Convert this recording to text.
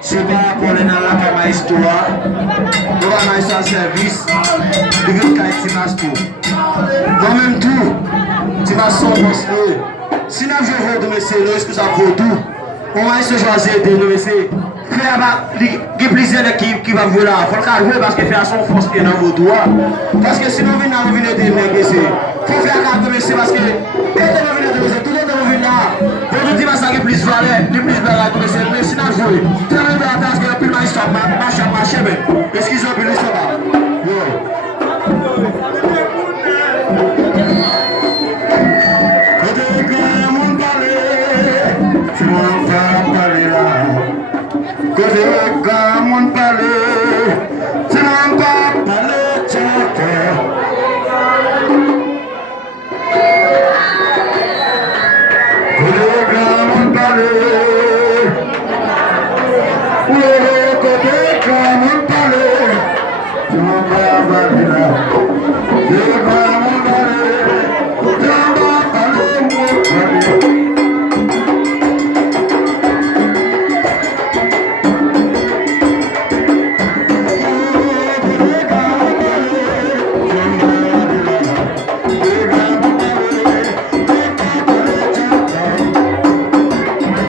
Se va a poner na la cama histoire, nous allons aller en service, nous allons aller en tout. Dans même tout, tu vas s'en si nous avons monsieur, est-ce que ça vaut tout? On va se choisir de nous, monsieur. Il y a plusieurs équipes qui vont jouer là. Il faut jouer parce qu'il fait son force qui est dans vos doigts. Parce que si nous venons à venir de monsieur, il faut faire carte monsieur parce que tout le monde vient là. Pour nous dire ça qui est plus valeur, plus valeur que monsieur. Mais si nous jouons, tout le monde attend parce qu'il y a plus de histoire, marche, mais est-ce qu'ils ont plus l'histoire? Mon palais, c'est mon palais, mon palais, mon palais,